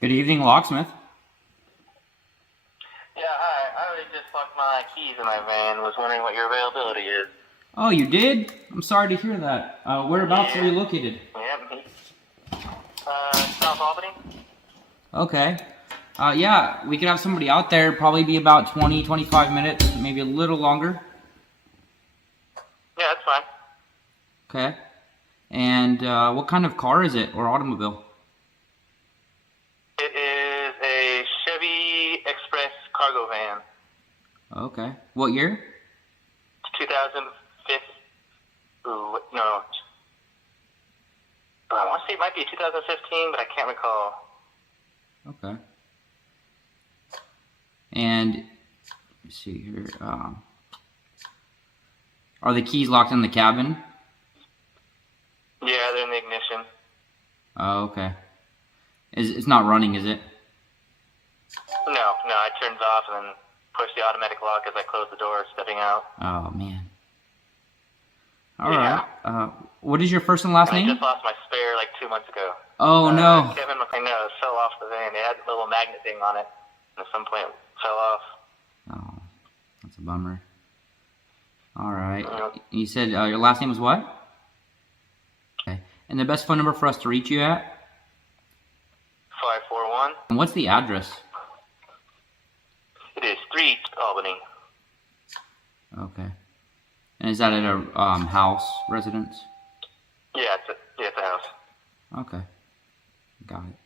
Good evening, Locksmith. Yeah, hi. I already just locked my keys in my van. Was wondering what your availability is. Oh, you did? I'm sorry to hear that. Whereabouts are you located? Yeah, South Albany. Okay. Yeah, we could have somebody out there, probably be about 20, 25 minutes, maybe a little longer. Yeah, that's fine. Okay. And what kind of car is it, or automobile? It is a Chevy Express cargo van. Okay. What year? 2005. Ooh, no. I want to say it might be 2015, but I can't recall. Okay. And, let me see here. Are the keys locked in the cabin? Yeah, they're in the ignition. Oh, okay. It's not running, is it? No, I turned it off and then pushed the automatic lock as I closed the door, stepping out. Oh, man. All right. What is your first and last name? I just lost my spare like 2 months ago. Oh, no. Kevin, I know, it fell off the van. It had a little magnet thing on it, and at some point it fell off. Oh, that's a bummer. All right. You said your last name was what? Okay. And the best phone number for us to reach you at? 541. And what's the address? It is 3 Albany. Okay. And is that at a house, residence? Yeah, it's a house. Okay. Got it.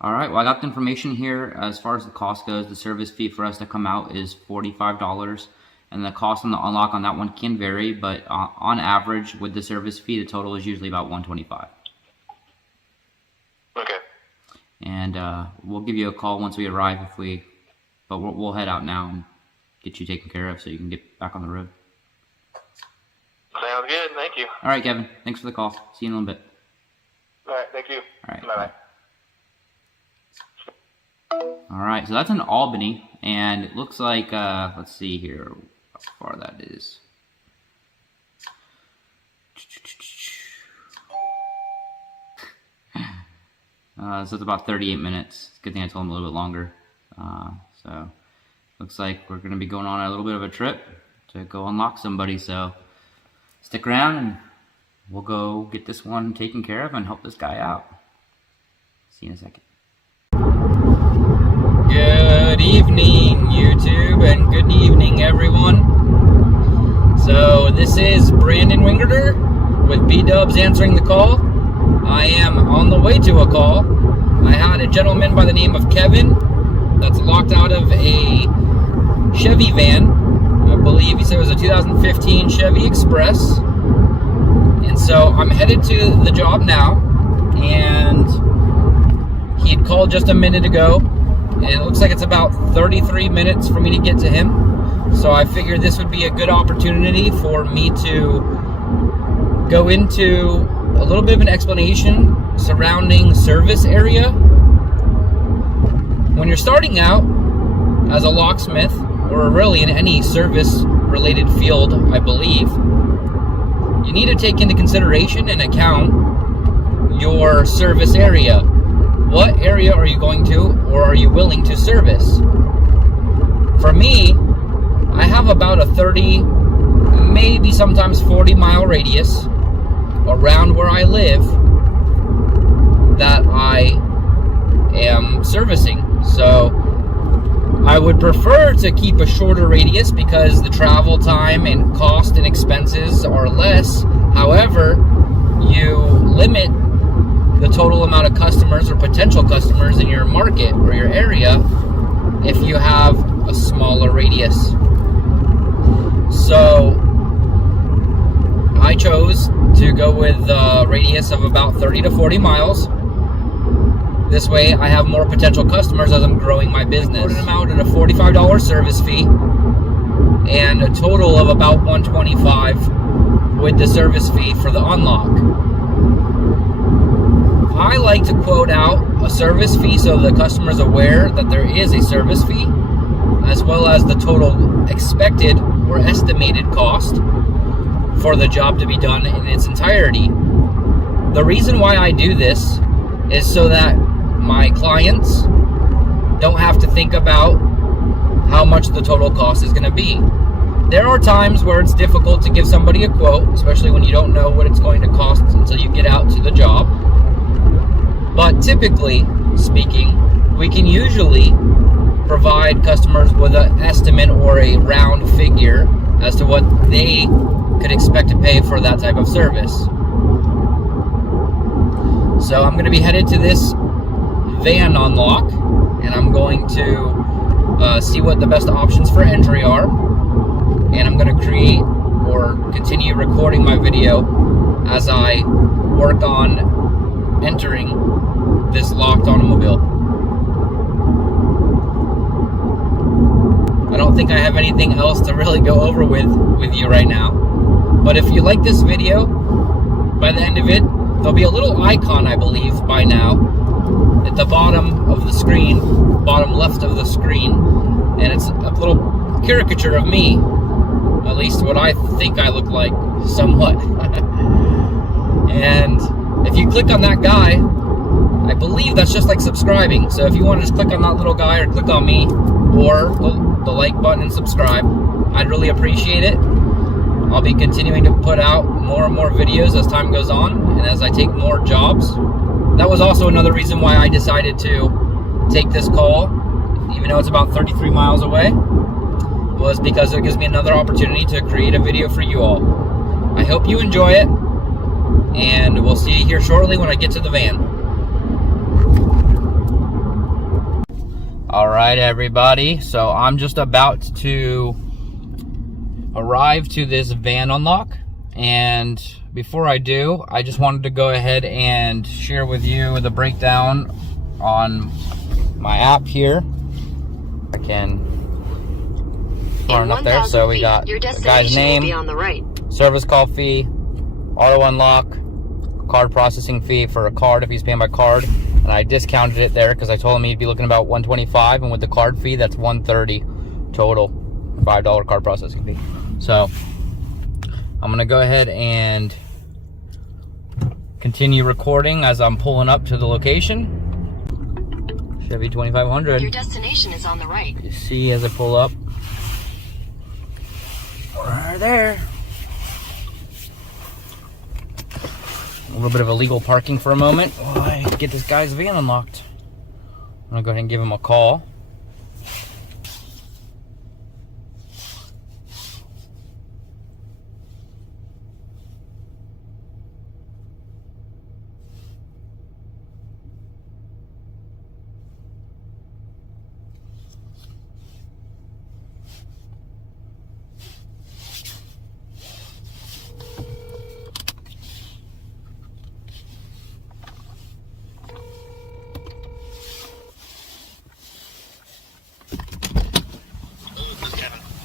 All right. Well, I got the information here. As far as the cost goes, the service fee for us to come out is $45. And the cost on the unlock on that one can vary, but on average, with the service fee, the total is usually about $125. Okay. And we'll give you a call once we arrive but we'll head out now and get you taken care of so you can get back on the road. Sounds good. Thank you. All right, Kevin. Thanks for the call. See you in a little bit. All right. Thank you. All right. Bye-bye. All right, so that's in Albany, and it looks like, let's see here how far that is. So it's about 38 minutes. Good thing I told him a little bit longer. So looks like we're going to be going on a little bit of a trip to go unlock somebody, so stick around and we'll go get this one taken care of and help this guy out. See you in a second. Good evening, YouTube, and good evening, everyone. So this is Brandon Wingerter with B-Dubs answering the call. I am on the way to a call. I had a gentleman by the name of Kevin that's locked out of a Chevy van. I believe he said it was a 2015 Chevy Express. And so I'm headed to the job now, and he had called just a minute ago, and it looks like it's about 33 minutes for me to get to him. So I figured this would be a good opportunity for me to go into a little bit of an explanation surrounding service area. When you're starting out as a locksmith, or really in any service related field, I believe, you need to take into consideration and account your service area. What area are you going to, or are you willing to service? For me, I have about a 30, maybe sometimes 40-mile radius around where I live that I am servicing. So I would prefer to keep a shorter radius because the travel time and cost and expenses are less. However, you limit the total amount of customers or potential customers in your market or your area if you have a smaller radius. So I chose to go with a radius of about 30 to 40 miles. This way I have more potential customers as I'm growing my business. I quoted them out at a $45 service fee and a total of about $125 with the service fee for the unlock. I like to quote out a service fee so the customer's aware that there is a service fee, as well as the total expected or estimated cost for the job to be done in its entirety. The reason why I do this is so that my clients don't have to think about how much the total cost is going to be. There are times where it's difficult to give somebody a quote, especially when you don't know what it's going to cost until you get out to the job. But typically speaking, we can usually provide customers with an estimate or a round figure as to what they could expect to pay for that type of service. So I'm going to be headed to this van unlock, and I'm going to see what the best options for entry are, and I'm going to create or continue recording my video as I work on entering this locked automobile. I don't think I have anything else to really go over with you right now. But if you like this video, by the end of it, there'll be a little icon, I believe, by now, at the bottom of the screen, bottom left of the screen, and it's a little caricature of me, at least what I think I look like, somewhat. And if you click on that guy, I believe that's just like subscribing. So if you want to just click on that little guy or click on me, or the like button and subscribe, I'd really appreciate it. I'll be continuing to put out more and more videos as time goes on and as I take more jobs. That was also another reason why I decided to take this call, even though it's about 33 miles away, was because it gives me another opportunity to create a video for you all. I hope you enjoy it, and we'll see you here shortly when I get to the van. All right, everybody, so I'm just about to arrive to this van unlock, and before I do, I just wanted to go ahead and share with you the breakdown on my app here. I can run up there. So we got the guy's name, will be on the right. Service call fee, auto unlock, card processing fee for a card if he's paying by card. And I discounted it there because I told him he'd be looking about $125, and with the card fee, that's $130 total, $5 card processing fee. So I'm gonna go ahead and continue recording as I'm pulling up to the location. Chevy 2500. Your destination is on the right. You see as I pull up. Right there. A little bit of illegal parking for a moment while I get this guy's van unlocked. I'm gonna go ahead and give him a call.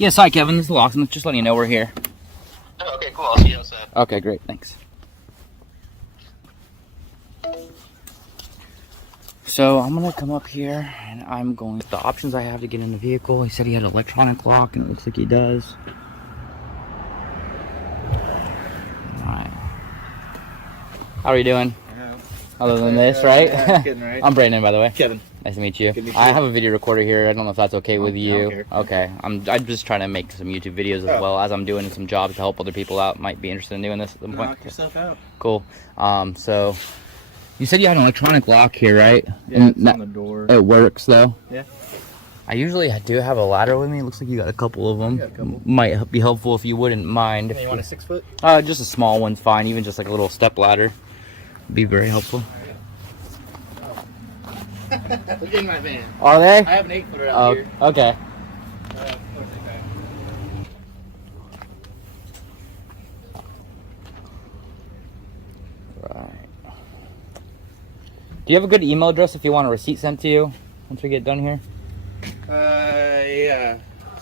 Yes, hi Kevin, this is Locksmith. Just letting you know we're here. Oh, okay, cool. I'll see you outside. Okay, great, thanks. So I'm gonna come up here and I'm going with the options I have to get in the vehicle. He said he had an electronic lock, and it looks like he does. Alright. How are you doing? Other than this, right? Yeah, kidding, right? I'm Brandon, by the way. Kevin. Nice to meet you. Good to meet you. I have a video recorder here. I don't know if that's okay with I you. don't care. Okay. I'm just trying to make some YouTube videos as well as I'm doing some jobs to help other people out. Might be interested in doing this at some point. Knock yourself out. Cool. So you said you had an electronic lock here, right? Yeah, And it's on the door. It works though. Yeah. I usually do have a ladder with me. It looks like you got a couple of them. I got a couple. Might be helpful if you wouldn't mind. You want a 6 foot? Just a small one's fine. Even just like a little step ladder. Be very helpful. Look in my van. Are they? I have an 8 footer out here. Okay. Right. Do you have a good email address if you want a receipt sent to you once we get done here? Yeah.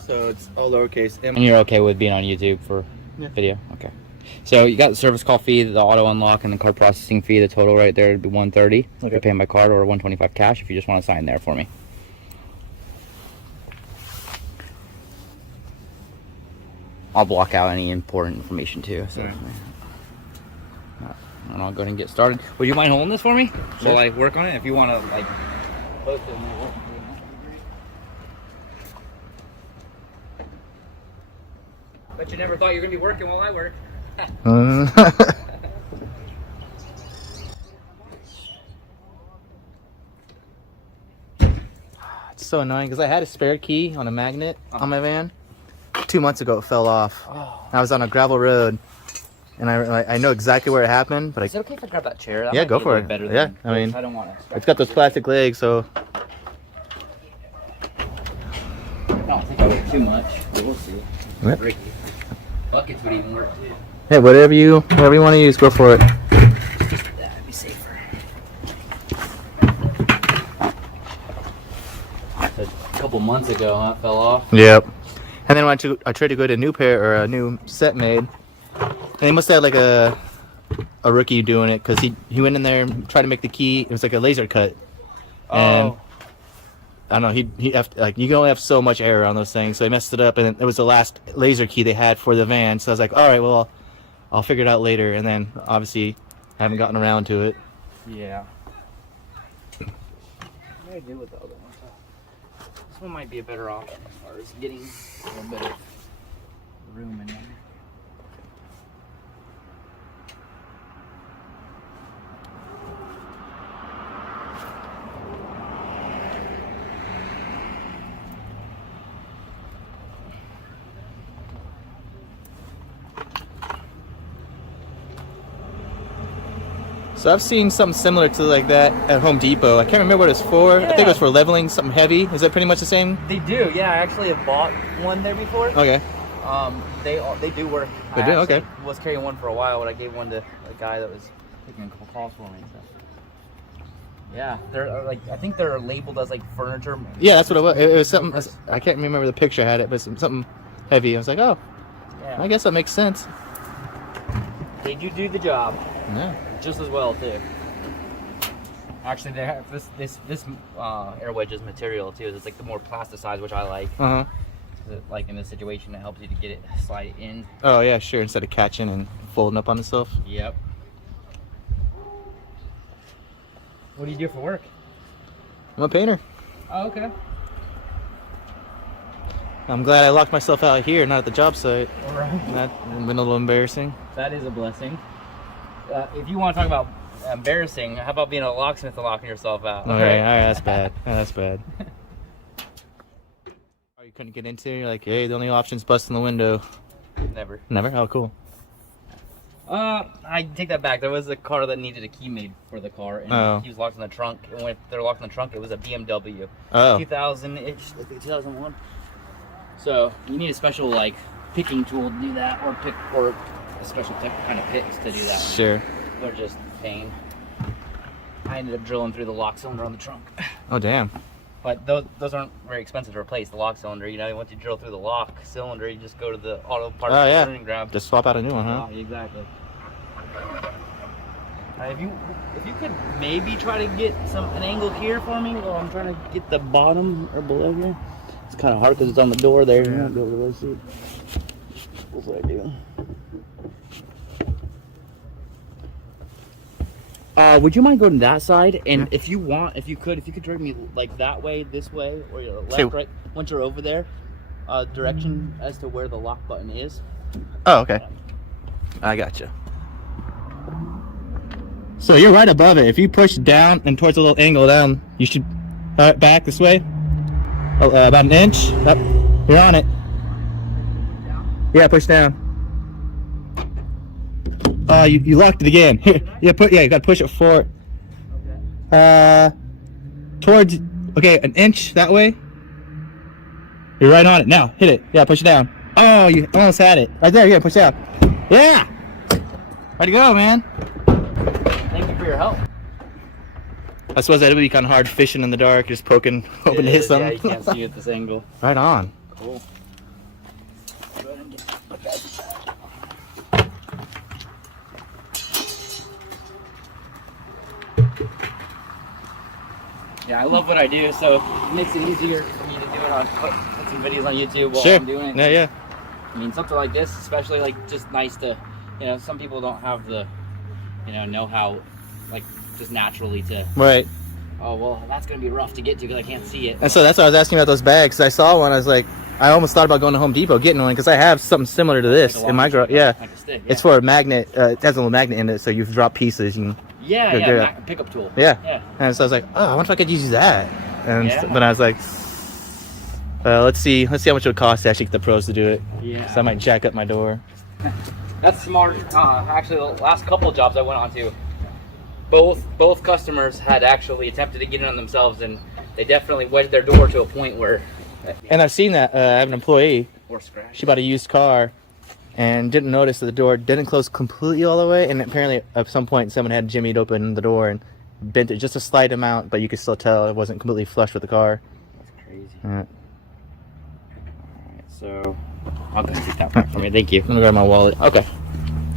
So it's all lowercase. And you're okay with being on YouTube for video? Okay. So you got the service call fee, the auto unlock, and the card processing fee. The total right there would be $130 if you're paying by card, or $125 cash if you just want to sign there for me. I'll block out any important information too. So. Right. And I'll go ahead and get started. Would you mind holding this for me while I work on it? If you want to like post it. Bet you never thought you were gonna be working while I work. It's so annoying because I had a spare key on a magnet on my van. 2 months ago, it fell off. I was on a gravel road, and I know exactly where it happened. But Is it okay if I grab that chair? That yeah, might go be a for little it. Better Yeah, than, I mean, I don't want to. it's got those plastic legs, so. I don't think I weigh too much, but we'll see. Yep. Buckets would even work too. Hey, whatever you want to use, go for it. That'd be safer. A couple months ago, huh? It fell off. Yep. And then when I tried to go to a new pair or a new set made, and they must have had like a rookie doing it because he went in there and tried to make the key. It was like a laser cut. And I don't know. He like you can only have so much error on those things, so he messed it up, and it was the last laser key they had for the van. So I was like, all right, well, I'll figure it out later. And then obviously, I haven't gotten around to it. Yeah. What do I do with the other one? This one might be a better option as far as getting a little bit of room in there. So I've seen something similar to like that at Home Depot. I can't remember what it's for. I think it was for leveling something heavy. Is that pretty much the same? They do, yeah. I actually have bought one there before. Okay. They do work. They do? Okay. Was carrying one for a while, but I gave one to a guy that was taking a couple calls for me. So. Yeah, they're like I think they're labeled as like furniture. Yeah, that's what it was. It was something. I can't remember the picture had it, but something heavy. I was like, oh, yeah. I guess that makes sense. They do the job. Yeah. Just as well too. Actually, they have this air wedges material too. It's like the more plasticized, which I like. Uh huh. Like in this situation, it helps you to get it slide in. Oh yeah, sure. Instead of catching and folding up on itself. Yep. What do you do for work? I'm a painter. Oh, okay. I'm glad I locked myself out here, not at the job site. All right. That's been a little embarrassing. That is a blessing. If you want to talk about embarrassing, how about being a locksmith and locking yourself out? All right, that's bad. That's bad. Oh, you couldn't get into? You're like, hey, the only option's busting the window. Never. Never? Oh, cool. I take that back. There was a car that needed a key made for the car, and he was locked in the trunk. And when they're locked in the trunk, it was a BMW. Oh. 2000-ish, like 2001. So you need a special like picking tool to do that, or a special kind of picks to do that. Sure. They're just pain. I ended up drilling through the lock cylinder on the trunk. Oh, damn. But those aren't very expensive to replace, the lock cylinder. You know, once you drill through the lock cylinder, you just go to the auto parts and grab. Just swap out a new one, huh? Yeah, exactly. If you could maybe try to get an angle here for me while I'm trying to get the bottom or below here. It's kind of hard because it's on the door there. You won't be able to really see it. That's what I do. Would you mind going to that side? And if you could direct me like that way, this way, or your left, right. Once you're over there, direction as to where the lock button is. Oh, okay. I gotcha. So you're right above it. If you push down and towards a little angle down, you should back this way. About an inch. Up. You're on it. Yeah, push down. You locked it again. Here, you gotta push it forward. Okay. Towards, an inch that way. You're right on it. Now, hit it. Yeah, push it down. Oh, you almost had it. Right there, yeah, push down. Yeah! Way to go, man. Thank you for your help. I suppose that would be kind of hard fishing in the dark, just poking, hoping to hit something. Yeah, you can't see at this angle. Right on. Cool. Go ahead and put that. Yeah, I love what I do, so it makes it easier for me to do it on put some videos on YouTube while I'm doing it. Yeah. I mean, something like this, especially like just nice to, some people don't have the, know-how, like just naturally to. Right. Oh well, that's gonna be rough to get to because I can't see it. And so that's why I was asking about those bags. 'Cause I saw one. I was like, I almost thought about going to Home Depot getting one because I have something similar to this in my garage. Yeah. Like a stick, It's for a magnet. It has a little magnet in it, so you drop pieces. You can pickup tool. Yeah. And so I was like, oh, I wonder if I could use that. And Yeah. but I was like, let's see how much it would cost to actually get the pros to do it. Yeah. So I might jack up my door. That's smart. Actually, the last couple of jobs I went on to, both customers had actually attempted to get in on themselves, and they definitely wedged their door to a point where. And I've seen that. I have an employee. Or scratch. She bought a used car and didn't notice that the door didn't close completely all the way. And apparently, at some point, someone had jimmied open the door and bent it just a slight amount, but you could still tell it wasn't completely flush with the car. That's crazy. Yeah. Alright, so I'll go take that back for me. Thank you. I'm gonna grab my wallet. Okay.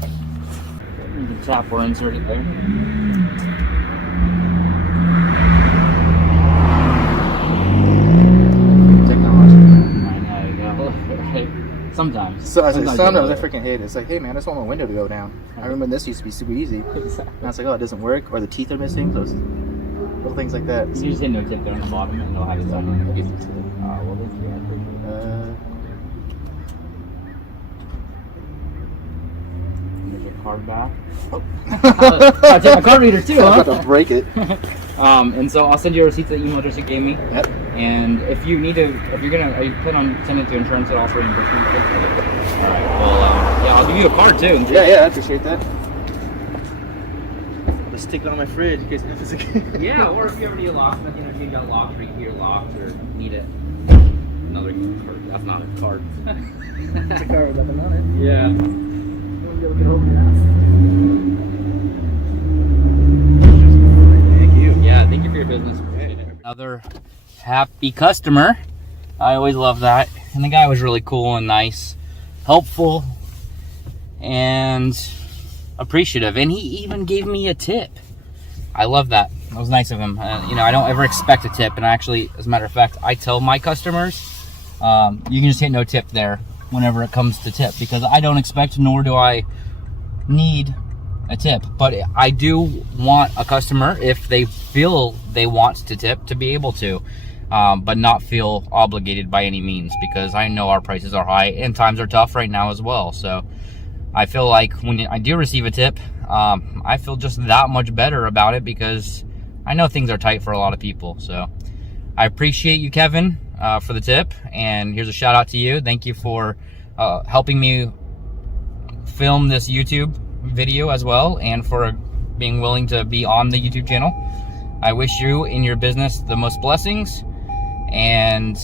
The top were inserted there. Sometimes. So I Sometimes I freaking hate it. It's like, hey man, I just want my window to go down. I remember this used to be super easy. And I was like, oh, it doesn't work, or the teeth are missing. Those little things like that. You just hit no tip there on the bottom, and they'll have it done. Well, thank you. There's your card back. I'll take my card reader too, I'm huh? about to break it. And so I'll send you a receipt to the email address you gave me. Yep. And if you need to, are you plan on sending it to insurance at all for reimbursement? All right. Well, yeah, I'll give you a card too. Yeah, I appreciate that. Let's stick it on my fridge in case it's Yeah, or if you ever need a locksmith, if you got locked or your locks or need it. Another card. That's not a card. It's a car with nothing on it. Yeah. Thank you. Yeah, thank you for your business. Another happy customer. I always love that. And the guy was really cool and nice, helpful, and appreciative. And he even gave me a tip. I love that. That was nice of him. I don't ever expect a tip. And actually, as a matter of fact, I tell my customers, you can just hit no tip there whenever it comes to tip, because I don't expect, nor do I need a tip. But I do want a customer, if they feel they want to tip, to be able to, but not feel obligated by any means, because I know our prices are high and times are tough right now as well. So I feel like when I do receive a tip, I feel just that much better about it, because I know things are tight for a lot of people. So I appreciate you, Kevin, for the tip, and here's a shout out to you. Thank you for helping me film this YouTube video as well, and for being willing to be on the YouTube channel. I wish you in your business the most blessings. And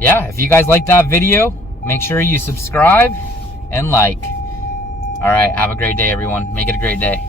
yeah, if you guys like that video, make sure you subscribe and like. All right, have a great day, everyone. Make it a great day.